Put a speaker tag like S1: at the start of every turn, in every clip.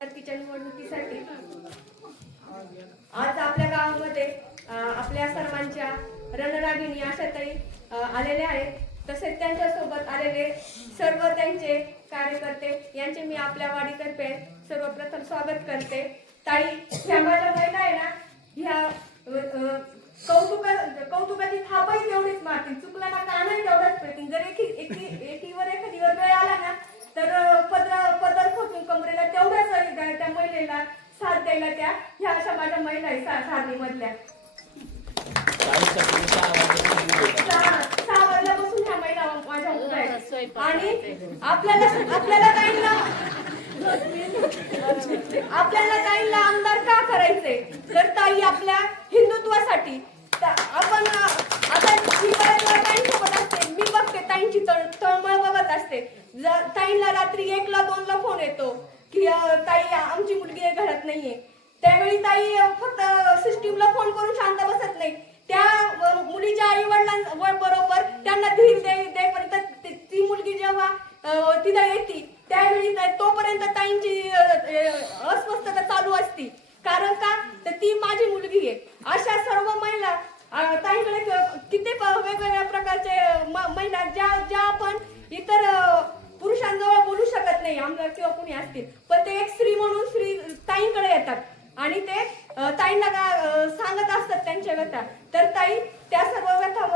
S1: निवडणुकीसाठी. आज आपल्या गावामध्ये आपल्या सर्वांच्या रणरागिणी आशाताई अ, आलेल्या आहेत. तसेच त्यांच्यासोबत आलेले सर्व त्यांचे कार्यकर्ते यांचे मी आपल्या वाडीतर्फे सर्वप्रथम स्वागत करते. ताई साथ त्या ह्या अशा माझ्या महिला आहे सा- सारणीमधल्या. सहा वाजल्यापासून ह्या महिला माझ्या उभ्या आहेत. आणि आपल्याला आपल्याला काहींना आपल्याला काहींना आमदार का करायचे? तर ताई आपल्या हिंदुत्वासाठी. आपण आता ताईंसोबत असते. मी बघते ताईंची तळमळ बघत असते. ताईंना रात्री एकला की ताई आमची मुलगी हे घडत नाहीये. त्यावेळी ताई फक्त सिस्टीमला फोन करून शांत बसत नाही. त्या मुलीच्या आई वडिलां बरोबर त्यांना धीर दे देपर्यंत ती- मुलगी जेव्हा तिथं तिला येते त्यावेळी तोपर्यंत ताईंची अस्वस्थता चालू असती. कारण का? तर ती माझी मुलगी आहे. अशा सर्व महिला ताईकडे कित्येक किती वेगवेगळ्या प्रकारचे म- महिला ज्या ज्या आपण इतर पुरुषांजवळ नाही आमदार किंवा कुणी असतील. पण ते एक स्त्री म्हणून श्री ताईंकडे येतात. आणि ते ताईंना सांगत असतात त्यांच्या व्यथा. तर ताई त्या सर्व व्यथा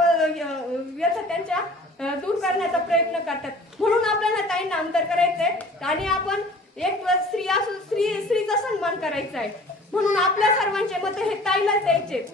S1: व्यथा त्यांच्या दूर करण्याचा प्रयत्न करतात. म्हणून आपल्याला ताईंना आमदार करायचंय. आणि आपण एक स्त्री असून स्त्री स्त्रीचा सन्मान करायचा आहे म्हणून आपल्या सर्वांचे मत हे ताईलाच द्यायचे.